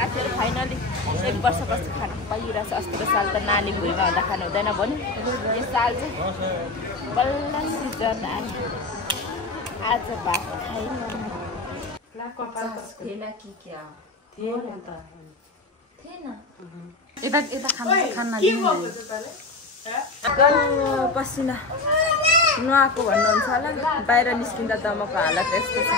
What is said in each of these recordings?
साथीहरू फाइनली 1 वर्षपछि खान पाइरहेको छ। अस्तिको साल त नानी भुइँमा हुँदा खानु हुँदैन भन्यो। यो साल चाहिँ बल्ल सिजन आयो। आज भात खाइन् थिएन कि क्या थिएन पसिना नुहाएको भन्नुहुन्छ होला। बाहिर निस्किँदा दमको हालत यस्तो छ।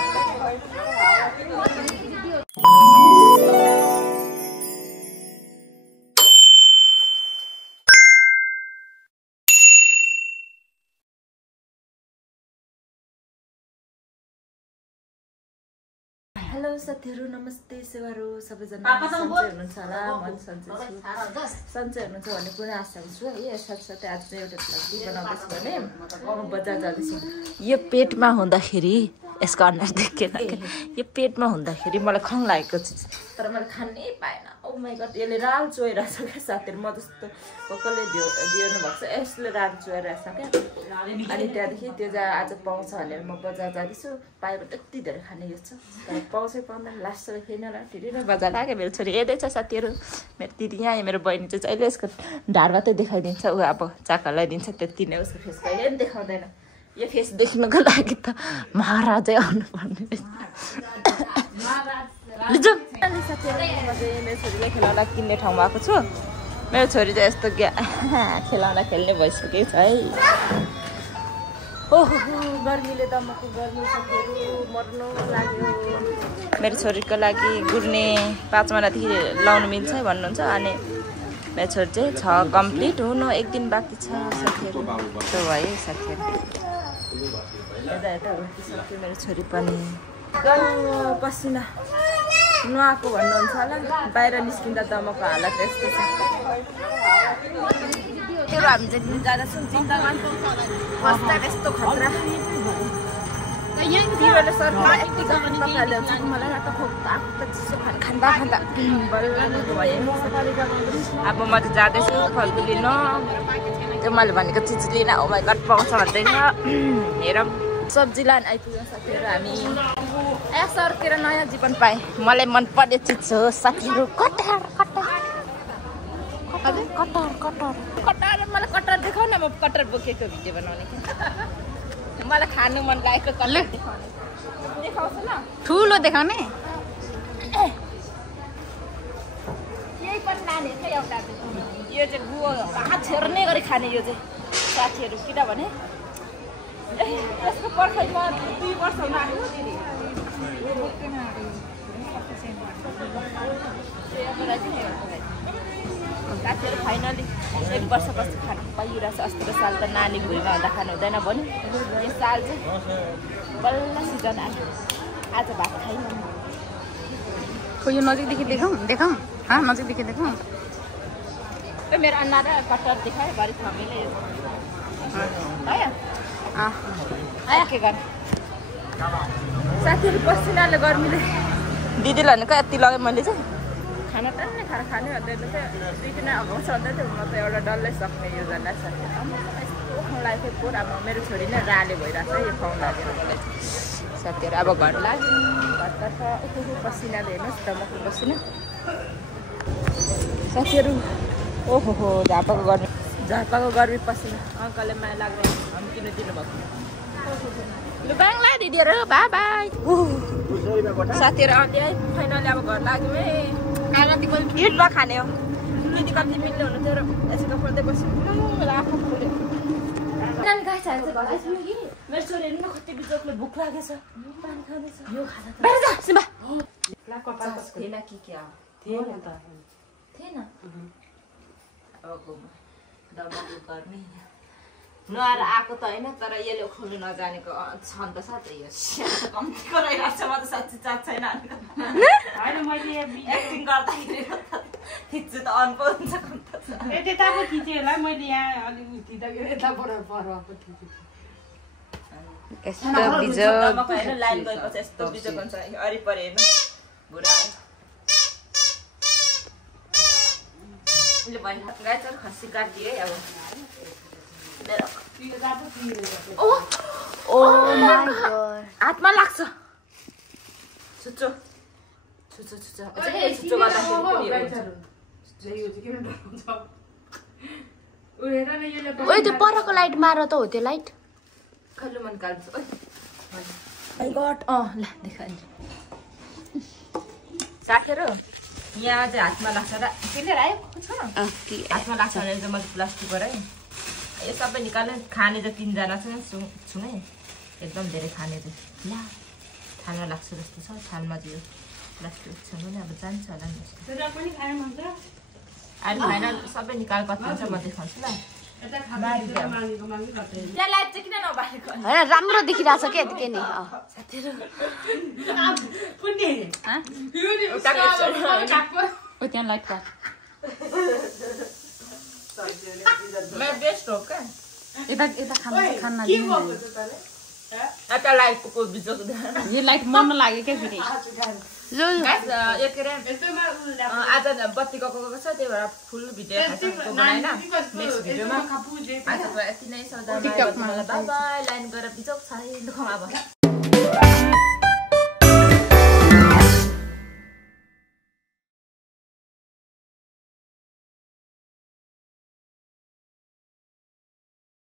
हेलो साथीहरू नमस्ते सेवाहरू सबैजना सन्चै हुनुहुन्छ होला। मन सन्चै छु, सन्चै हुनुहुन्छ भन्ने पुरा आशा छु है। साथसाथै आज चाहिँ एउटा भ्लग बनाउँदैछु भने म बजार जाँदैछु। यो पेटमा हुँदाखेरि यसको अनुहार देखेन। यो पेटमा हुँदाखेरि मलाई खङ लागेको चिज तर मैले खानै पाएन। ओ माई गड यसले राल चोइरहेछ क्या साथीहरू। म जस्तो कसले दिनु भएको छ यसले राल चोइरहेछ क्या। अनि त्यहाँदेखि त्यो आज पाउँछ भनेर म बजार जाँदैछु। पाएको त्यति धेरै खाने यो छ तर पाउँछै पाउँदैन। लास्टसम्म फेरि नला फेरि नै बजार लाग्यो। मेरो छोरी हेर्दैछ साथीहरू। मेरो दिदी यहाँ मेरो बहिनी चाहिँ अहिले यसको ढाड मात्रै देखाइदिन्छ। ऊ अब चाका लगाइदिन्छ त्यति नै। उसको फेस कहिले पनि देखाउँदैन। यो फेस देख्नुको लागि त महाराजै आउनुपर्ने मेरो छोरीलाई खेलाउँदा किन्ने ठाउँमा आएको छु। मेरो छोरी चाहिँ यस्तो खेलाउँदा खेल्ने भइसकेको छ है। ओहो गर्मीले दमको गर्मी साथीहरू मर्नु लाग्यो। मेरो छोरीको लागि गुर्ने 5 महिनादेखि लाउनु मिल्छ भन्नुहुन्छ। अनि मेरो छोरी चाहिँ 6 कम्प्लिट हुनु 1 दिन बाँकी छ साथीहरू। त्यो भयो साथीहरू। यता मेरो छोरी पनि पसिना नुहाएको भन्नुहुन्छ होला। बाहिर निस्किँदा दमको हालत यस्तो छ। हामी चाहिँ जाँदैछौँ चिन्तामान बस्दा यस्तो खतरा। तिमीहरूले सरकार यति गफाले हुन्छ मलाई त खोक्दा चिसो खाँदा बल्ल भयो। अब म चाहिँ जाँदैछु फलफुल लिन। त्यो मैले भनेको चिज लिन ओ माई गड पाउँछ भन्दैछ। हेरौँ सब्जी लान आइपुग्यौँ साथीहरू हामी। सर्केर नयाँ जीवन पाएँ। मलाई मनपर्ने चिज हो साथीहरू कटार कटार कटार कटार कटार। मलाई कटार देखाउ न। म कटार बोकेको भिडियो बनाउने। मलाई खानु मन लागेको कटार देखाउँछु न। ठुलो देखाउने यही पनि लाने क्या एउटा। यो चाहिँ गुवा हात छेर्ने गरी खाने यो चाहिँ साथीहरू। किनभने यसको पर्खाइमा 2 वर्ष हुन आएको दिदी। साथीहरू फाइनली 1 वर्षपछि खान पाइरहेको छ। अस्तिको साल त नानी भुइँमा हुँदा खानु हुँदैन भन्यो। यो साल चाहिँ बल्ल सिजन आयो। आज भात खाइन् यो नजिकदेखि देखाउँ देखाउँ नजिकदेखि देखाउँ। मेरो अन्ना र कटर देखायो भरि हामीले के गर्नु साथीहरू। पसिनाले गर्मीले दिदीलाई भनेको यति लगाएँ मैले चाहिँ खाना त नै खाने भन्दै थियो। 2-3 अगाउँछ भन्दै थियो। म त एउटा डल्लै सक्ने योजना साथीहरू। यस्तो खुवाउनु लागेको थियो पुरा। मेरो छोरी नै राले भइरहेको छ यो खुवाउनु लागेर मलाई साथीहरू। अब घर लाग्यो घरतर्फ। पसिनाले हेर्नुहोस् दमको पसिना साथीहरू। ओहो झापाको गर्मी पसिना। अङ्कलले माया लाग्ने धम्किनु दिनुभएको। लु बाङ्ला दिदीहरू बाई बाई साथीहरू। आउँदै है फाइनली अब घर लाग्यौँ है। हिटमा खाने हो। दिदी कति मिल्ने हुनुहुन्थ्यो र यसो खोल्दै बस्यो। आफू खोल्यो मेरो छोरीहरू न कति बिचोकले भुक लागेछ। पानी खाँदैछ। यो खाना बाहिर जा सिम्बा। थिएन कि क्या थिएन अब दमको गर्मी नुहाएर आएको त होइन तर यसले खोल्नु नजानेको छ नि त साथै। यो कम्तीको रहिरहेको छ। म त साँच्ची चाट छैन होइन। मैले एक्टिङ गर्दाखेरि खिच्छु त अनको हुन्छ यताको खिचेँ होला मैले। यहाँ अलिक खिच्दाखेरि यताबाट परको खिचेँ। यस्तो बिजोक लाइन गएपछि यस्तो बिजोक हुन्छ। वरिपरि हेर्नु भुरा गाईचर खसी काटिदिए अब हातमा लाग्छ। छुच्चो छुचो गर्दाखेरि ओइ त्यो परको लाइट मार त हो त्यो लाइट खल्लो मन काल्छु ओइ गड ल देखाइदिन्छु राखेर यहाँ चाहिँ हातमा लाग्छ र किनेर आएको छ हातमा लाग्छ भने चाहिँ मैले प्लास्टिकबाट है यो सबै निकालेर खाने चाहिँ 3 जना छु है एकदम धेरै खाने चाहिँ ला थालमा लाग्छ जस्तो छ थालमा चाहिँ प्लास्टिक छ भने अब जान्छ होला नि अहिले खाना सबै निकाल कति हुन्छ म देखाउँछु ल होइन राम्रो देखिरहेछ क्या के नि त्यहाँ लाइट बेस्ट हो क्या यता खाना यो लाइट मन लाग्यो क्या फेरि आज बत्ती गएको छ त्यही भएर फुल भिडियो बनाएन नेक्स्ट भिडियोमा यति नै छ बाई बाई लाइन गरेर बिचोक छ अब